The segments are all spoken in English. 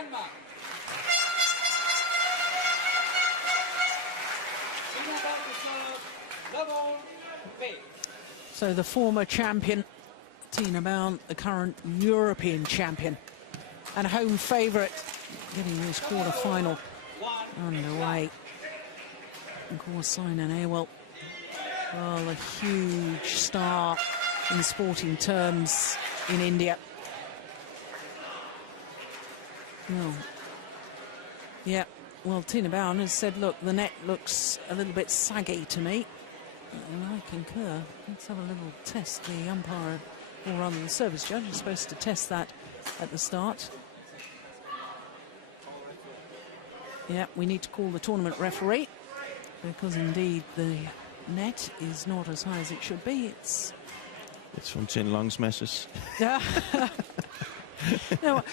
Denmark. So the former champion, Tine Baun, the current European champion, and home favourite, getting this quarter-final underway. Of course, Saina Nehwal, well, a huge star in sporting terms in India. Well, yeah, well, Tine Baun has said, look, the net looks a little bit saggy to me. And I concur. Let's have a little test. The umpire, or rather the service judge, is supposed to test that at the start. Yeah, we need to call the tournament referee, because indeed the net is not as high as it should be. It's from 10 long smashes. No,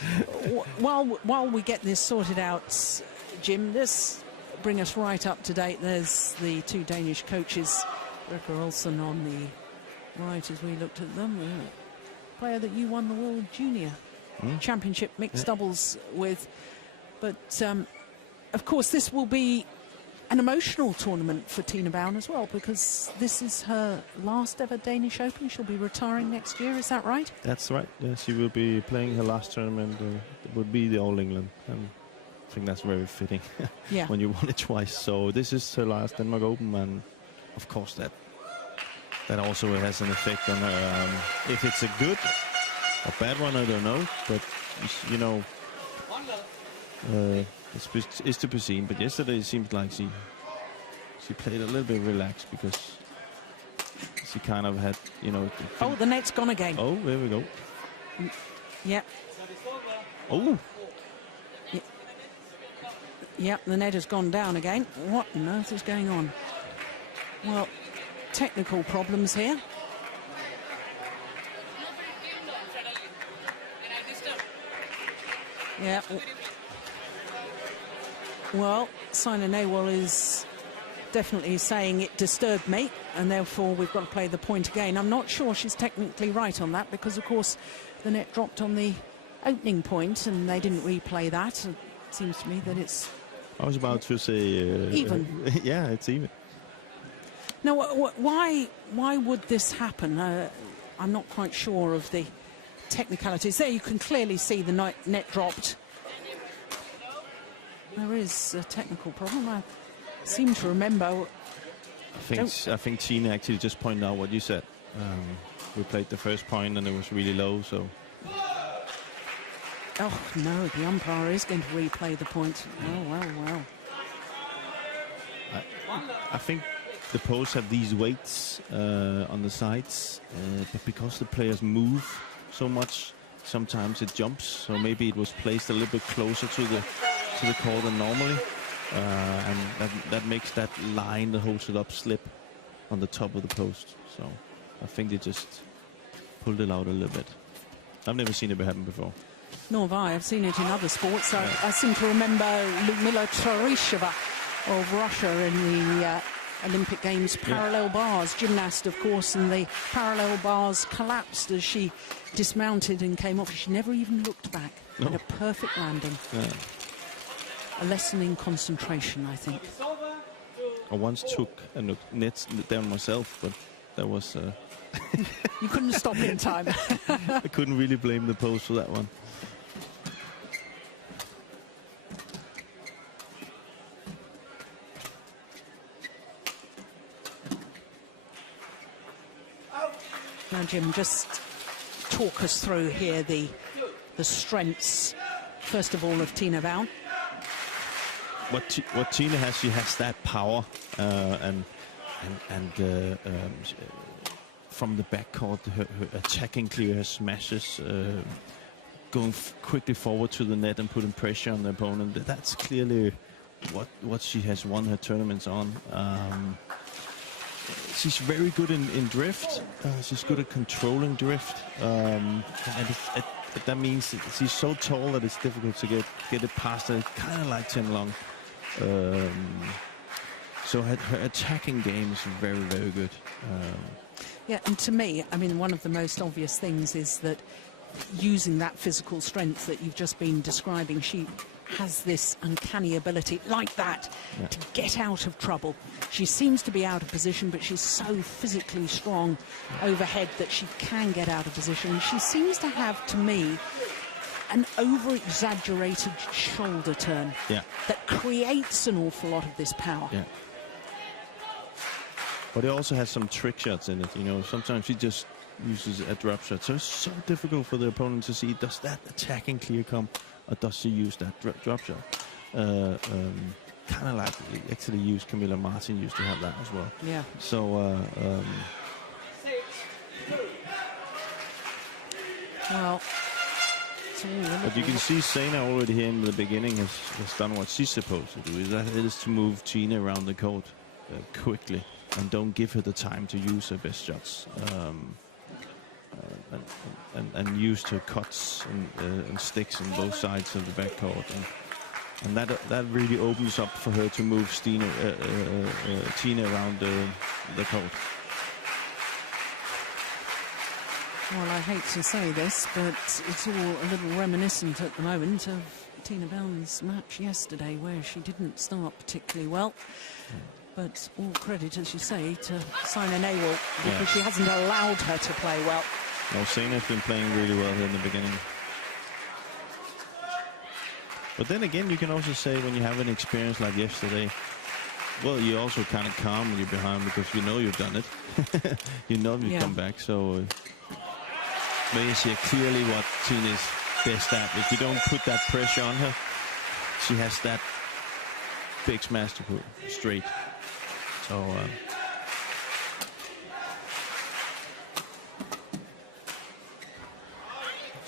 while we get this sorted out, Jim, this bring us right up to date. There's the two Danish coaches, Rikke Olsen on the right as we looked at them. Player that you won the World Junior Championship mixed doubles with. But of course, this will be an emotional tournament for Tine Baun as well, because this is her last ever Danish Open. She'll be retiring next year, is that right? That's right. Yeah, she will be playing her last tournament. It would be the All England. I think that's very fitting. Yeah. When you won it twice. So this is her last Denmark Open, and of course that also has an effect on her. If it's a good or bad one, I don't know. But you know, it's to be seen. But yesterday it seems like she played a little bit relaxed, because she kind of had, you know. Oh, the net's gone again. Oh, there we go. Yeah. Oh. Yep, the net has gone down again. What on earth is going on? Well, technical problems here. Yeah. Well, Saina Nehwal is definitely saying it disturbed me, and therefore we've got to play the point again. I'm not sure she's technically right on that, because, of course, the net dropped on the opening point, and they didn't replay that. It seems to me that it's... I was about to say... even. Yeah, it's even. Now, why would this happen? I'm not quite sure of the technicalities. There you can clearly see the net dropped. There is a technical problem. I seem to remember... I think Tine actually just pointed out what you said. We played the first point and it was really low, so... Oh, no, the umpire is going to replay the point. Oh, well. I think the posts have these weights on the sides, but because the players move so much, sometimes it jumps. So maybe it was placed a little bit closer to the court than normally, and that makes that line that holds it up slip on the top of the post. So I think they just pulled it out a little bit. I've never seen it happen before. Nor have I. I've seen it in other sports. I seem to remember Ludmila Teresheva of Russia in the Olympic Games parallel bars. Gymnast, of course, and the parallel bars collapsed as she dismounted and came off. She never even looked back. Had a perfect landing. Yeah. A lesson in concentration, I think. I once took a net down myself, but that was... You couldn't stop in time. I couldn't really blame the post for that one. Now, Jim, just talk us through here the strengths, first of all, of Tine Baun. What Tine has, she has that power, and from the backcourt, her attacking clear, her smashes, going quickly forward to the net and putting pressure on the opponent. That's clearly what she has won her tournaments on. She's very good in drift. She's good at controlling drift, and that means that she's so tall that it's difficult to get it past her. Kind of like Tine Long. So her attacking game is very, very good. Yeah, and to me, I mean, one of the most obvious things is that using that physical strength that you've just been describing. She has this uncanny ability like that to get out of trouble. She seems to be out of position, but she's so physically strong overhead that she can get out of position. She seems to have, to me, an over-exaggerated shoulder turn that creates an awful lot of this power. Yeah. But it also has some trick shots in it, you know. Sometimes she just uses a drop shot. So it's so difficult for the opponent to see, does that attacking clear come, or does she use that drop shot? Kind of like actually used Camilla Martin used to have that as well. Yeah. So, well, but you can see Saina already here in the beginning has done what she's supposed to do. That is to move Tine around the court quickly and don't give her the time to use her best shots. And used her cuts and sticks on both sides of the backcourt, and that really opens up for her to move Tine around the court. Well, I hate to say this, but it's all a little reminiscent at the moment of Tine Baun's match yesterday, where she didn't start particularly well. But all credit, as you say, to Saina Nehwal, because she hasn't allowed her to play well. Well, Saina's been playing really well here in the beginning. But then again, you can also say when you have an experience like yesterday, well, you're also kind of calm when you're behind because you know you've done it. You know you come back. So there you see clearly what Tine is best at. If you don't put that pressure on her, she has that big smash to put straight. So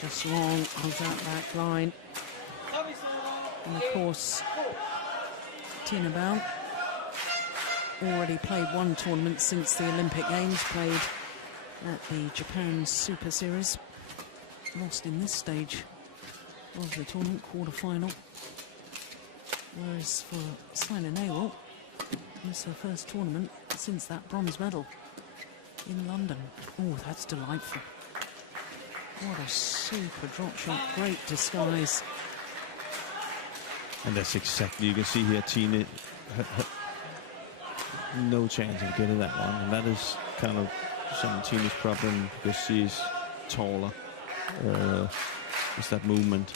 just long on that back line. And of course, Tine Baun already played one tournament since the Olympic Games, played at the Japan Super Series. Lost in this stage of the tournament, quarter-final. Whereas for Saina Nehwal, it's her first tournament since that bronze medal in London. Oh, that's delightful. What a super drop shot, great disguise. and that's exactly, you can see here Tine no chance of getting that one, and that is kind of some Tine's problem because she's taller. It's that movement.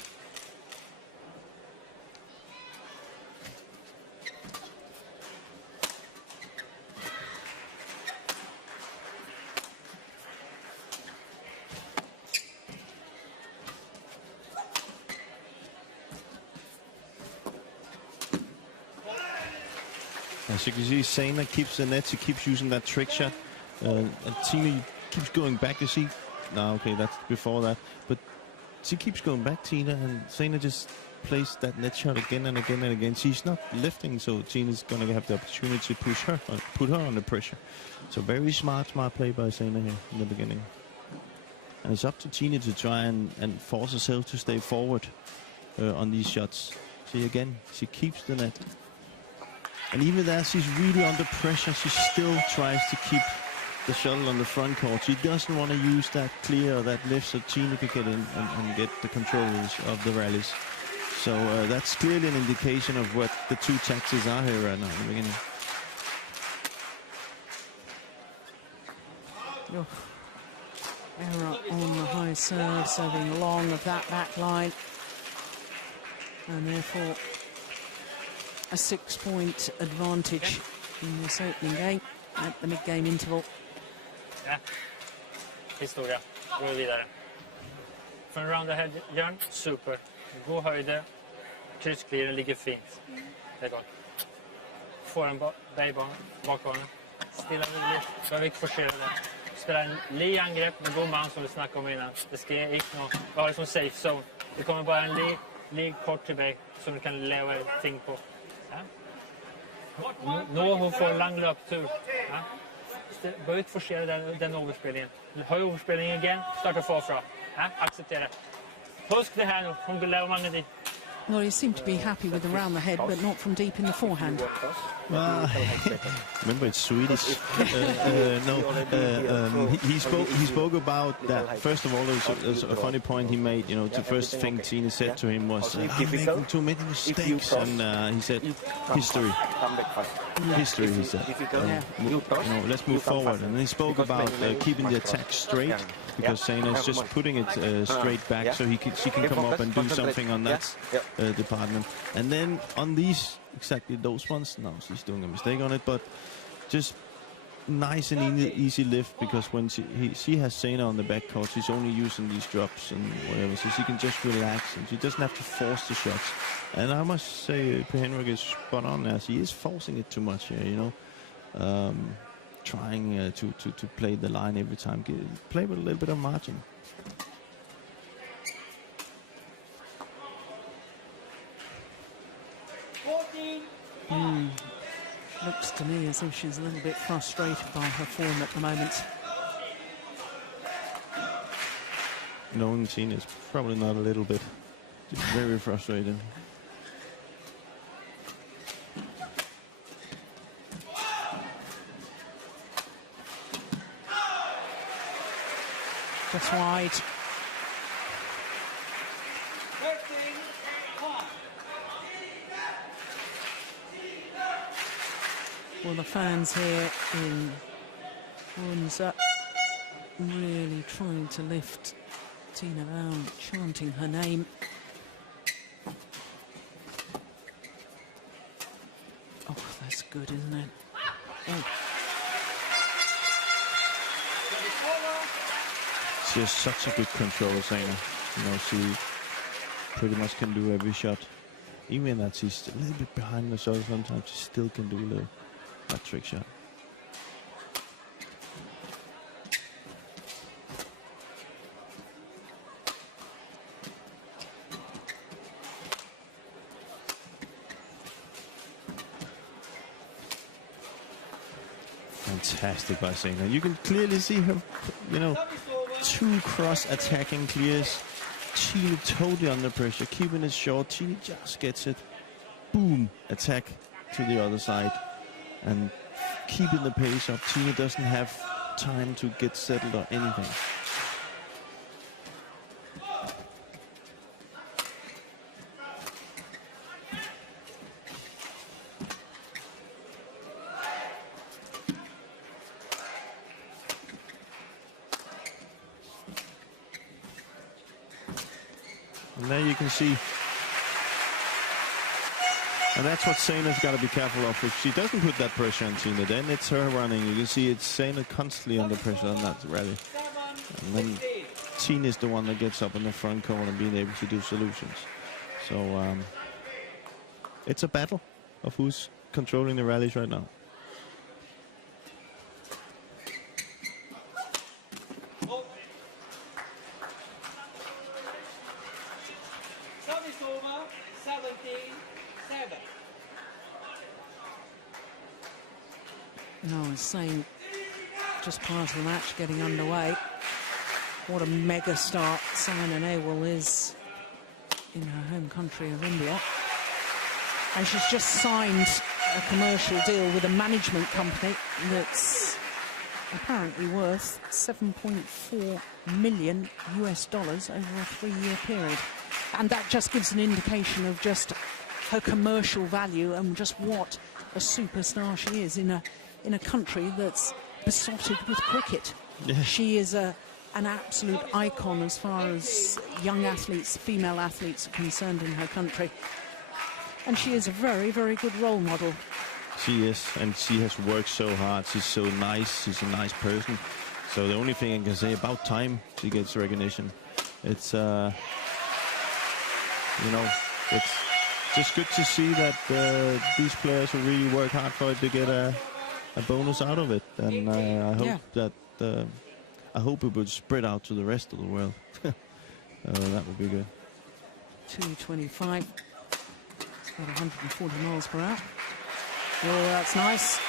As you can see, Saina keeps the net, she keeps using that trick shot, and Tine keeps going back. You see, no, okay, that's before that, but she keeps going back, Tine, and Saina just plays that net shot again and again and again. She's not lifting, so Tina's going to have the opportunity to push her, put her under pressure. So very smart play by Saina here in the beginning. And it's up to Tine to try and force herself to stay forward on these shots. See again, she keeps the net. And even there, she's really under pressure. She still tries to keep the shuttle on the front court. She doesn't want to use that clear or that lift so Tine could get in and get the controls of the rallies. So that's clearly an indication of what the two tactics are here right now in the beginning. Error on the high serve, serving long of that back line. And therefore, a 6-point advantage in this opening game at the mid-game interval. Ja, historia. Går vi vidare. Från round ahead, Jörn, super. God höjde, kryssclearen ligger fint. Det är gott. Får en bakbanan. Stilla roligt, behöver inte forcera det. Spelar en li-angrepp med god man som vi snackade om innan. Det ska inte något, vi har det som safe zone. Det kommer bara en li kort till dig som du kan leva ting på. Nå hon får lang løptur. Ja. Bør ikke forsere den overspillingen. Høy overspillingen igen, starter forfra. Ja, akseptere. Husk det her nå, hun vil leve mange av de. Well, he seemed to be happy with around the head, but not from deep in the forehand. Remember, it's Swedish. He spoke about that. First of all, there's a funny point he made. You know, the first thing Tine said to him was, "I'm making too many mistakes," and he said, "History, history." He said, "Let's move forward." And he spoke about keeping the attack straight, because Saina is just putting it straight back, so she can come up and do something on that department. And then on these, exactly those ones, now she's doing a mistake on it, but just nice and easy lift, because when she has Saina on the back court, she's only using these drops and whatever, so she can just relax and she doesn't have to force the shots. And I must say, Henrik is spot on there. She is forcing it too much here, you know, trying to play the line every time. Play with a little bit of margin. Looks to me as if she's a little bit frustrated by her form at the moment. Knowing Tine is probably not a little bit. She's very frustrated. Just wide. Well, the fans here in Odense really trying to lift Tine Baun, chanting her name. Oh, that's good, isn't it? Oh. She has such a good control, Saina. You know, she pretty much can do every shot. Even that she's a little bit behind the serve sometimes, she still can do that trick shot. Fantastic by Saina. You can clearly see her, you know, two cross-attacking clears. Tine totally under pressure, keeping it short. Tine just gets it. Boom! Attack to the other side. And keeping the pace up. Tine doesn't have time to get settled or anything. And there you can see. And that's what Saina's got to be careful of. If she doesn't put that pressure on Tine, then it's her running. You can see it's Saina constantly under pressure on that rally. And then Tine is the one that gets up in the front corner and being able to do solutions. So it's a battle of who's controlling the rallies right now. No, I was saying just prior to the match getting underway, what a mega star Saina Nehwal is in her home country of India. And she's just signed a commercial deal with a management company that's apparently worth $7.4 million US over a 3-year period. And that just gives an indication of just her commercial value and just what a superstar she is in a country that's besotted with cricket. Yeah. She is an absolute icon as far as young athletes, female athletes are concerned in her country. And she is a very, very good role model. She is, and she has worked so hard. She's so nice. She's a nice person. So the only thing I can say, about time she gets recognition. It's, you know, it's just good to see that these players who really work hard for it to get a bonus out of it. And I hope that I hope it would spread out to the rest of the world. That would be good. 225. It's about 140 miles per hour. Oh, that's nice.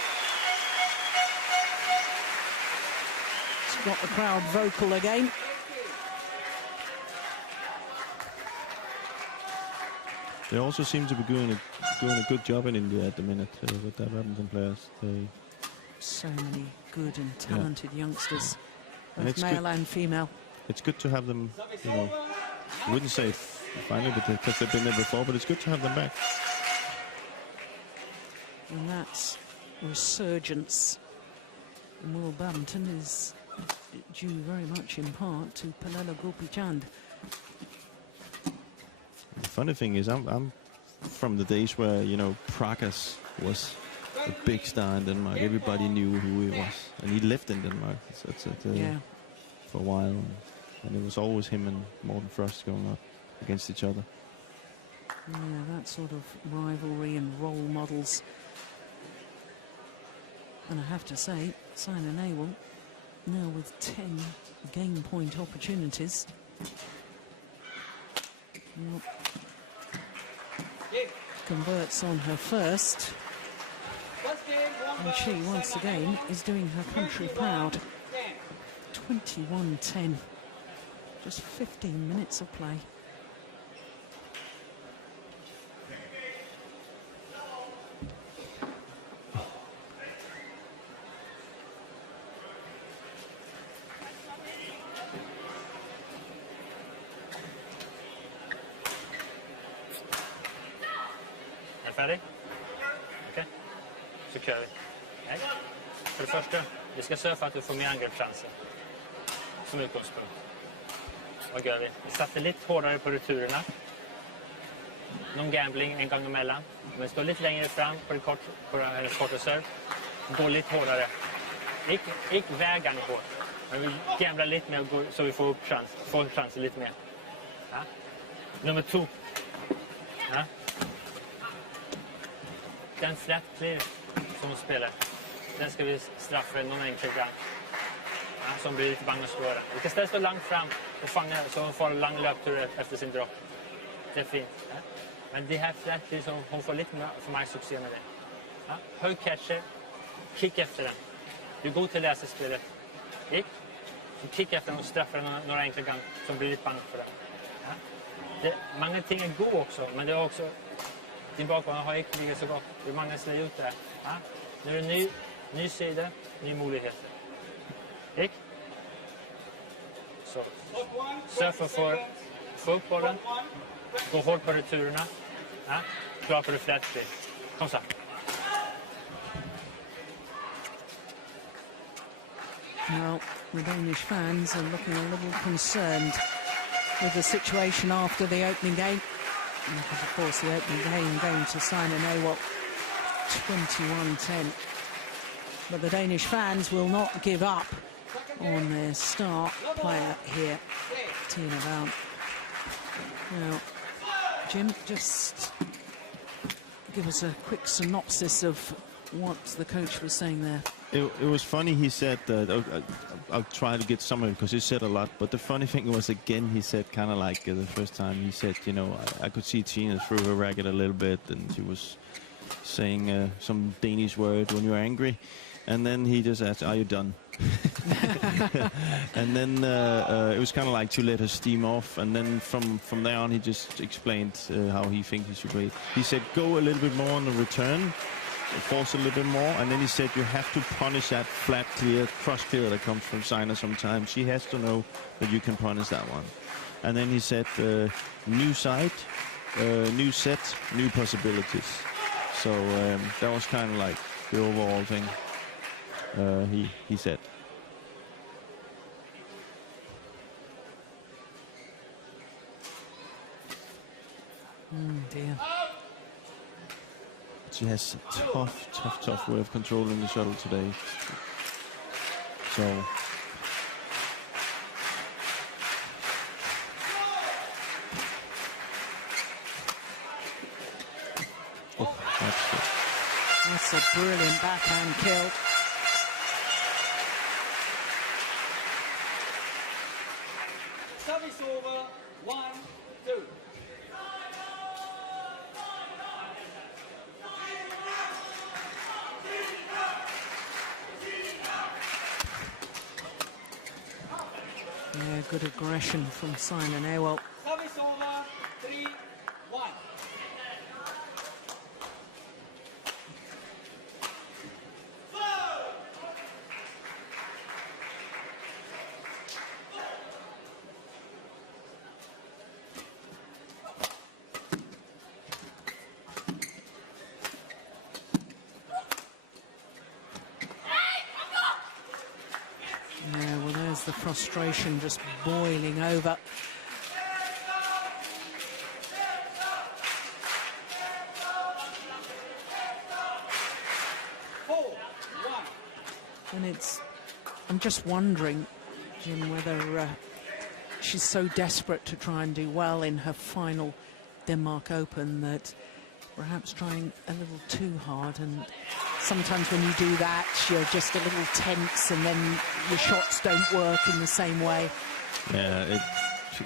It's got the crowd vocal again. They also seem to be doing a good job in India at the minute with their badminton players. So many good and talented youngsters, And both it's male good. and female. It's good to have them, you know, I wouldn't say finally because they've been there before, but it's good to have them back. And that resurgence in world badminton is due very much in part to Pallela Gopichand. The funny thing is, I'm from the days where, you know, Prakas was a big star in Denmark. Everybody knew who he was, and he lived in Denmark for a while, and it was always him and Morten Frost going up against each other. Yeah, that sort of rivalry and role models. And I have to say, Saina Nehwal now with 10 game point opportunities. Well, converts on her first. And she, once again, is doing her country proud. 21-10. Just 15 minutes of play. Är du färdig? Okej. Så kör vi. Nej. För det första, vi ska sörja för att du får mer angreppschanser. Som utgångspunkt. Vad gör vi? Vi satte lite hårdare på returerna. Någon gambling en gång emellan. Men stå lite längre fram på hennes korta serve. Gå lite hårdare. Gick vägen hårt. Men vi gamblar lite mer så vi får chansen lite mer. Ja. Nummer 2. Ja. Den flat clear som hon spelar, den ska vi straffa någon enkel gång. Ja, som blir lite bang och svåra. Vi kan ställa stå långt fram och fånga så hon får en lång löptur efter sin dropp. Det är fint. Ja. Men det här flat clear som hon får lite för mig succé med det. Ja. Hög catcher, kick efter den. Du går till läsa spelet. Gick. Så kick efter den och straffar några enkla gång som blir lite bang för den. Ja. Många ting är god också, men det är också din bakbana har inte ligget så gott. Det är många slår ut där. Ja. Nu är det ny sida, ny möjligheter. Gick. Så. Surfa för få upp bollen. Gå hårt på returerna. Ja. Klar på det flat clear. Kom så. Now, the Danish fans are looking a little concerned with the situation after the opening game. And of course, the opening game going to Saina Nehwal, 21-10. But the Danish fans will not give up on their star player here, Tine Baun. Now, Jim, just give us a quick synopsis of what the coach was saying there. It was funny, he said, I'll try to get some of it because he said a lot, but the funny thing was, again, he said kind of like the first time, he said, you know, I could see Tina through her racket a little bit, and she was saying some Danish word when you're angry, and then he just asked, are you done? And then it was kind of like to let her steam off, and then from there on he just explained how he thinks he should play. He said, go a little bit more on the return, force a little bit more, and then he said you have to punish that flat clear, cross clear that comes from Saina sometimes. She has to know that you can punish that one. And then he said new side, new set, new possibilities. So that was kind of like the overall thing he said. Dear. She has a tough way of controlling the shuttle today. So that's good. That's a brilliant backhand kill. Service over, 1-2. Yeah, good aggression from Saina Nehwal. Service over, 3-1. frustration just boiling over. And I'm just wondering, Jim, whether she's so desperate to try and do well in her final Denmark Open that perhaps trying a little too hard, and sometimes when you do that you're just a little tense and then your shots don't work in the same way.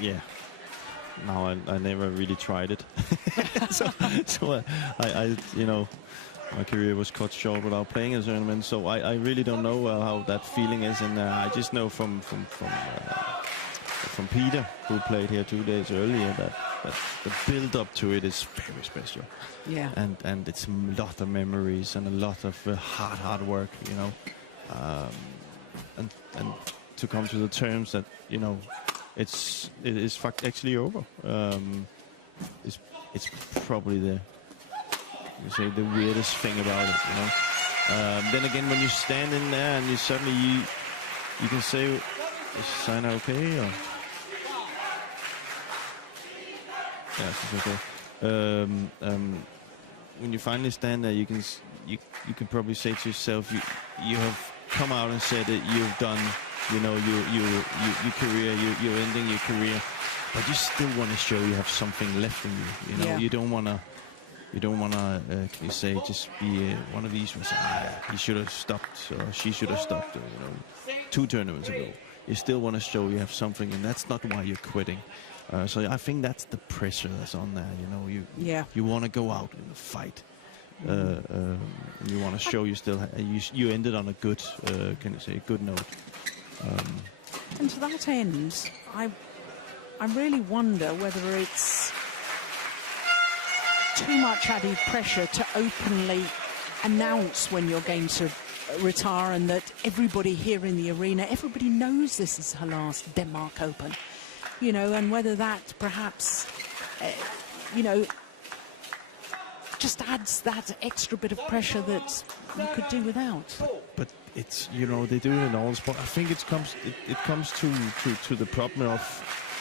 Yeah, no, I never really tried it. so I you know, my career was cut short without playing a tournament, so I really don't know how that feeling is, and I just know from Peter, who played here 2 days earlier, that the build up to it is very special. Yeah. And it's a lot of memories and a lot of hard work, you know, and to come to the terms that, you know, it is actually over. It's probably the weirdest thing about it, you know. Then again, when you stand in there and you suddenly you can say, is Saina okay? Or yeah, she's okay. When you finally stand there, you can probably say to yourself, you have come out and said that you've done, you know, your career, you're ending your career, but you still want to show you have something left in you. You know, yeah. You don't want to you say just be one of these ones. He should have stopped, or she should have stopped, or, you know, 2 tournaments ago. You still want to show you have something, and that's not why you're quitting. So I think that's the pressure that's on there. You know, you want to go out and fight. You want to show you still you ended on a good, can you say, good note. And to that end, I really wonder whether it's too much added pressure to openly announce when you're going to retire, and that everybody here in the arena, everybody knows this is her last Denmark Open, you know, and whether that perhaps, you know, just adds that extra bit of pressure that you could do without. But it's, you know, they do it in all sports. I think it comes to the problem of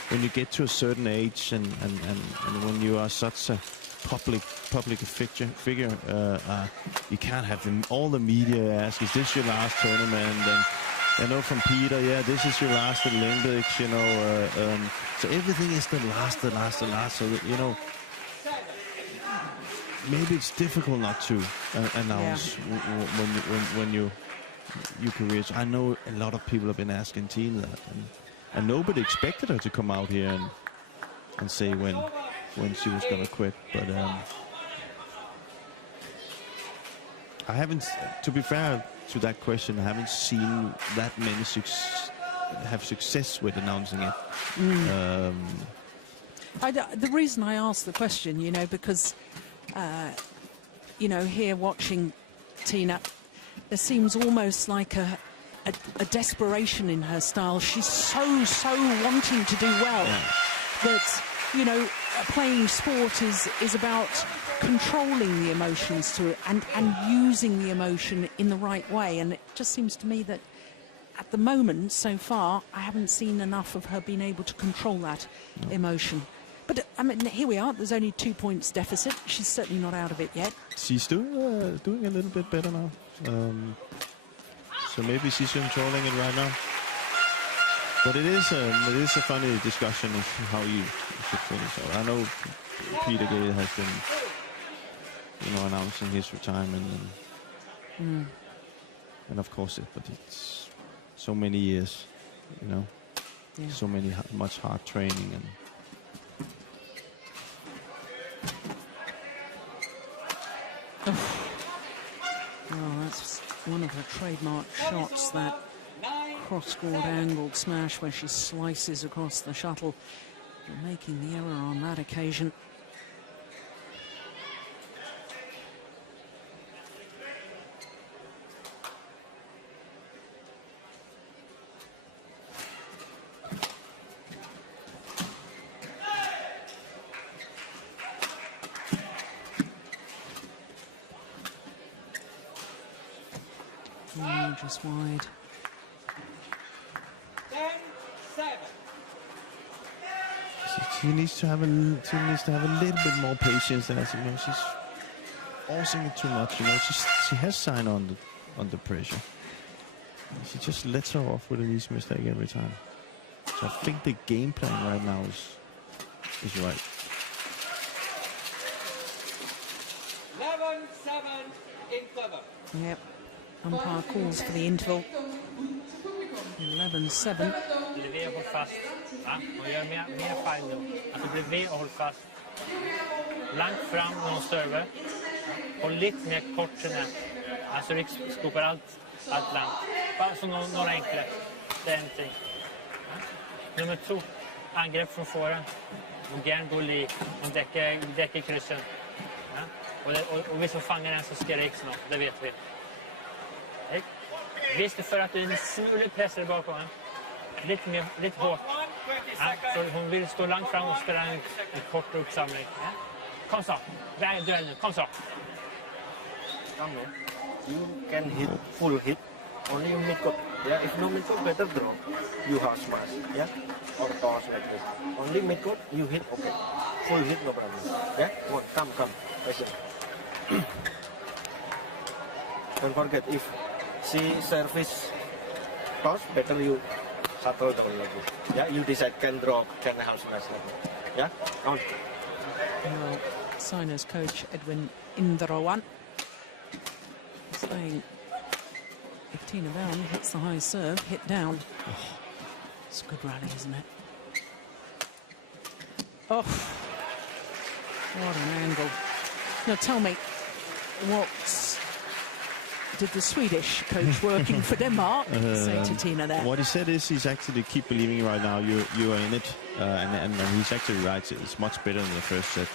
when you get to a certain age, and when you are such a public figure, you can't have all the media ask, is this your last tournament? And I know from Peter, yeah, this is your last Olympics, you know, so everything is the last, so that, you know, maybe it's difficult not to announce when your career. I know a lot of people have been asking Tine that, and nobody expected her to come out here and say when she was going to quit. But I haven't, to be fair to that question, I haven't seen that many have success with announcing it. The reason I asked the question, you know, because you know, here watching Tine, there seems almost like a desperation in her style. She's so wanting to do well, that, you know, playing sport is about controlling the emotions to it and using the emotion in the right way. And it just seems to me that at the moment, so far, I haven't seen enough of her being able to control that emotion. But, I mean, here we are. There's only 2 points deficit. She's certainly not out of it yet. She's doing a little bit better now. So maybe she's controlling it right now. But it is a funny discussion of how you should finish. I know Peter Gay has been, you know, announcing his retirement, and of course but it's so many years, you know, so much hard training and. Oh, that's one of her trademark shots, that cross-court angled smash where she slices across the shuttle, making the error on that occasion. Just wide. She needs to have a little bit more patience. There, you know, she's forcing it too much. You know, she has Saina under pressure. She just lets her off with an easy mistake every time. So I think the game plan right now is right. 11-7 interval. Yep. Umpire calls for the interval. 11-7. Bredvid och håll fast. Ja, och gör mer fine nu. Alltså bredvid och håll fast. Långt fram när hon server. Håll lite ner kort till den. Alltså skopar allt långt. Bara så några enkla. Det är en ting. Ja. Nummer 2. Angrepp från foren. Och gärna gå li. Och däcker kryssen. Ja. Och hvis vi fanger den så ska det ikke snart. Det vet vi. Visst det för att du är en smule pressar bakom. Lite hårt. Ja, så hon vill stå långt fram och spela en kort uppsamling. Ja. Kom så. Duell nu. Kom så. Come here. You can hit full hit. Only you mid court. Yeah, if no mid court, better draw. You have smash. Yeah, or toss like this. Only mid court, you hit. Okay. Full hit, no problem. Yeah, come. Listen. Don't forget if she service toss, better you shuttle down like this. Yeah, you decide can draw, can have smash like that. Yeah, on. Well, Saina's coach Edwin Indrawan saying if Tine Baun hits the high serve, hit down. Oh, it's a good rally, isn't it? Oh, what an angle. Now tell me, what did the Swedish coach working for Denmark say to Tine there? What he said is he's actually keep believing right now you are in it. And he's actually right. It's much better than the first set.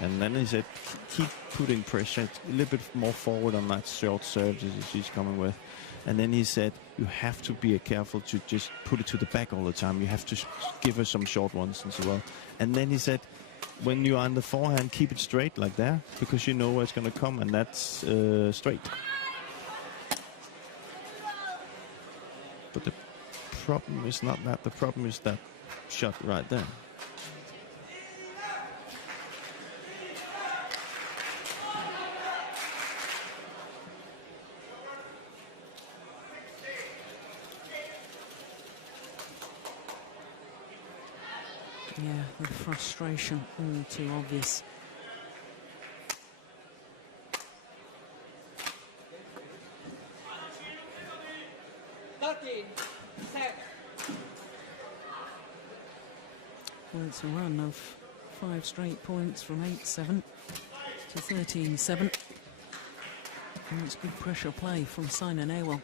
And then he said, keep putting pressure a little bit more forward on that short serve she's coming with. And then he said, you have to be careful to just put it to the back all the time. You have to give her some short ones as well. And then he said, when you are on the forehand, keep it straight like that, because you know where it's going to come, and that's straight. But the problem is not that. The problem is that shot right there. Yeah, the frustration all too obvious. Well, it's a run of 5 straight points from 8-7 to 13-7. And it's good pressure play from Saina Nehwal.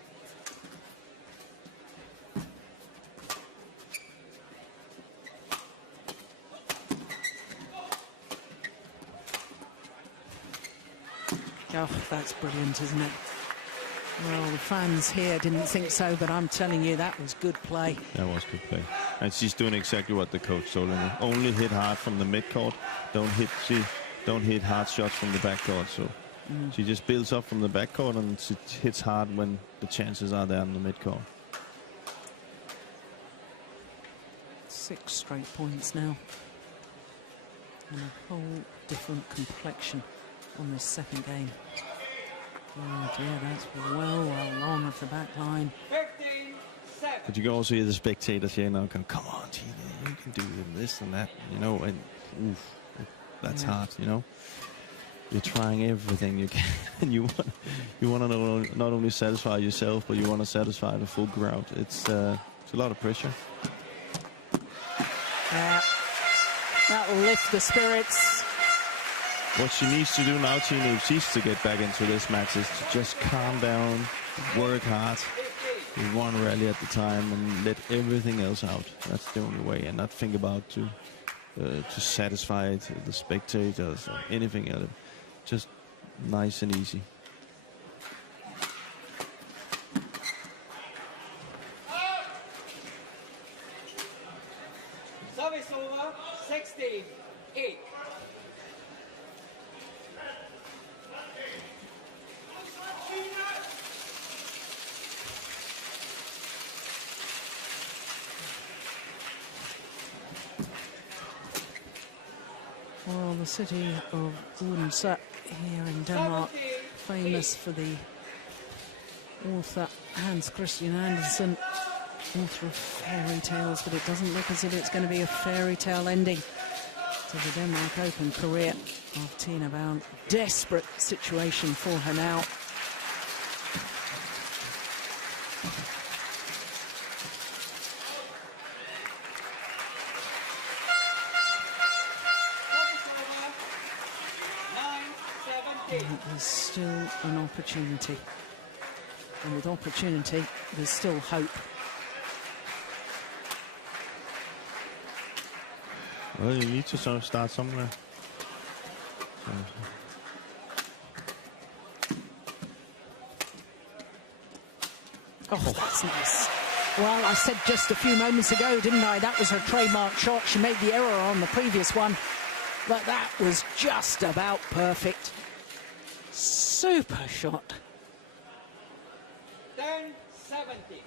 Oh, that's brilliant, isn't it? Well, the fans here didn't think so, but I'm telling you, that was good play. That was good play. And she's doing exactly what the coach told her. Only hit hard from the midcourt. Don't hit hard shots from the backcourt. So she just builds up from the backcourt and she hits hard when the chances are there in the midcourt. 6 straight points now. And a whole different complexion on this second game. Oh dear, that's well long of the back line. 15-7. But you can also hear the spectators here now going, come on, Tine, you can do this and that, you know, and oof, that's hard, you know. You're trying everything you can, and you want to not only satisfy yourself, but you want to satisfy the full crowd. It's a lot of pressure. That will lift the spirits. What she needs to do now, Tine, if she's to get back into this match, is to just calm down, work hard, do one rally at the time, and let everything else out. That's the only way, and not think about to satisfy the spectators or anything else. Just nice and easy. Service over, 16-8. Well, the city of Odense here in Denmark, famous for the author Hans Christian Andersen, author of fairy tales, but it doesn't look as if it's going to be a fairy tale ending to the Denmark Open career of Tine Baun. Desperate situation for her now. There's still an opportunity, and with opportunity there's still hope. Well, you need to sort of start somewhere. Oh, that's nice. Well, I said just a few moments ago, didn't I? That was her trademark shot. She made the error on the previous one, but that was just about perfect. Super shot. 10-70.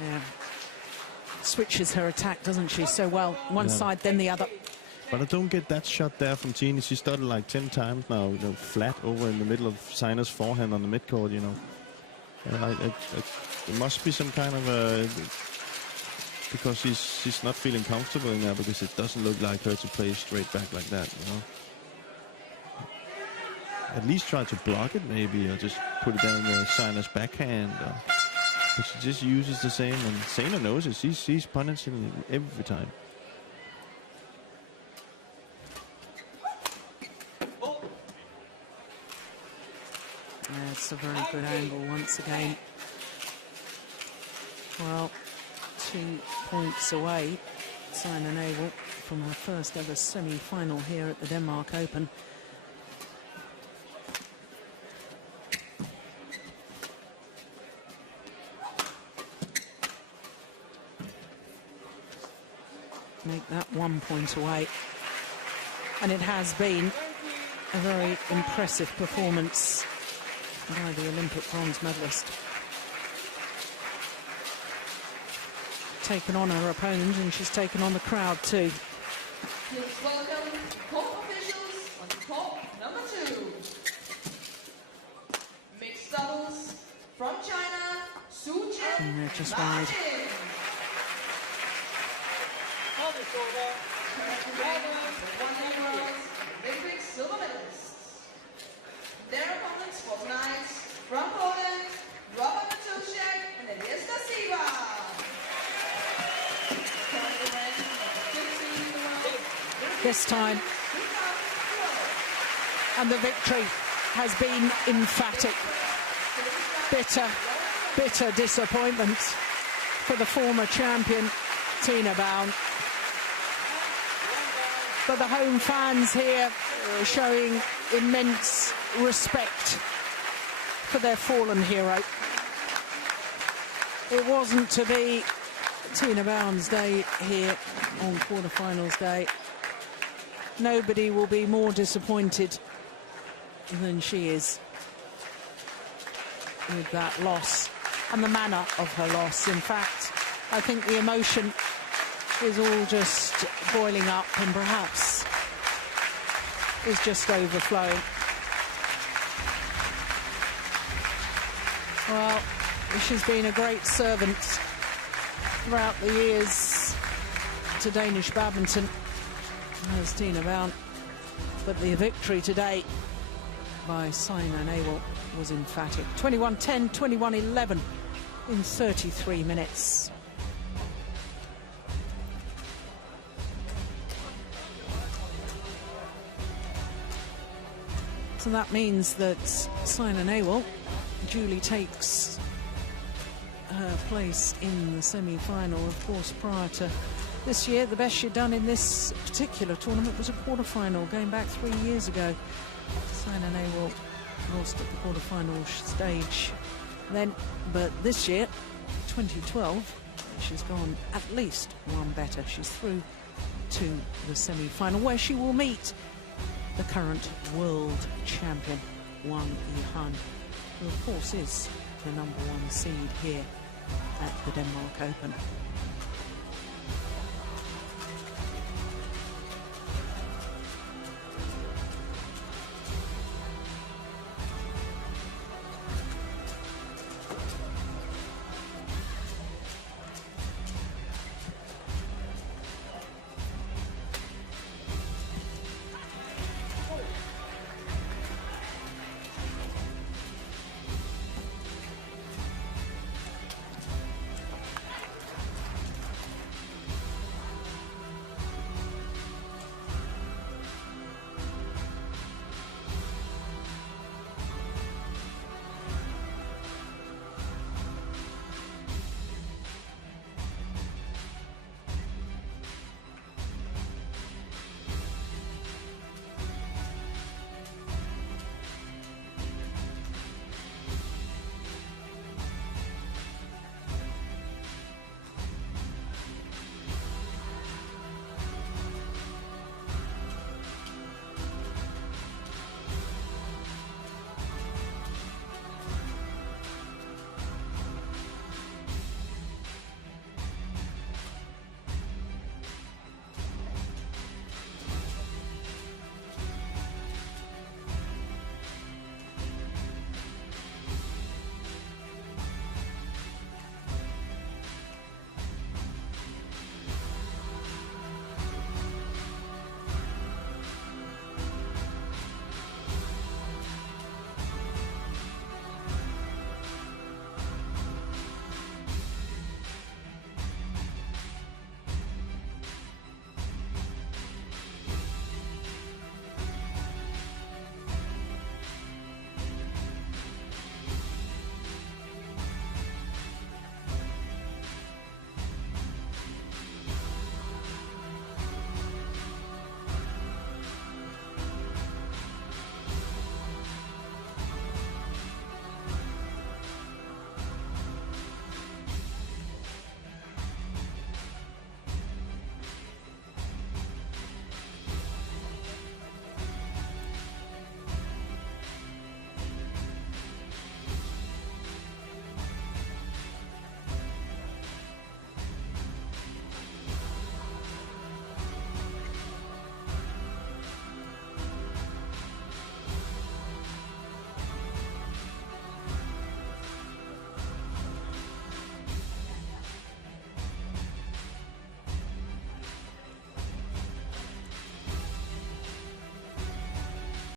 Yeah. Switches her attack, doesn't she, so well. One side, then the other. But I don't get that shot there from Tine. She started like 10 times now, you know, flat over in the middle of Saina's forehand on the midcourt, you know. It must be some kind of a... Because she's not feeling comfortable in there, because it doesn't look like her to play straight back like that, you know. At least try to block it maybe, or just put it down the Saina's backhand. But she just uses the same, and Saina knows it. She's punishing it every time. It's a very good angle once again. Well, 2 points away, Saina Nehwal from her first ever semi-final here at the Denmark Open. Make that 1 point away. And it has been a very impressive performance by the Olympic bronze medalist. Taken on her opponent, and she's taken on the crowd too. Please welcome court officials on court number 2. Mixed doubles from China, Su Chen. And they're just wide. Olympic silver medalists. Their opponents for tonight, from Poland, Robert Matuszek and Elias Siva. This time, and the victory has been emphatic. Bitter disappointment for the former champion, Tine Baun. But the home fans here are showing immense respect for their fallen hero. It wasn't to be Tine Baun's day here on quarterfinals day. Nobody will be more disappointed than she is with that loss and the manner of her loss. In fact, I think the emotion is all just boiling up and perhaps is just overflowing. Well, she's been a great servant throughout the years to Danish badminton as Tine Baun, but the victory today by Saina Nehwal was emphatic. 21-10, 21-11 in 33 minutes. So that means that Saina Nehwal duly takes her place in the semi-final. Of course, prior to this year, the best she'd done in this particular tournament was a quarter-final going back 3 years ago. Saina Nehwal lost at the quarter-final stage then, but this year, 2012, She's gone at least one better. She's through to the semi-final, where she will meet the current world champion, Wang Yihan, who of course is the #1 seed here at the Denmark Open.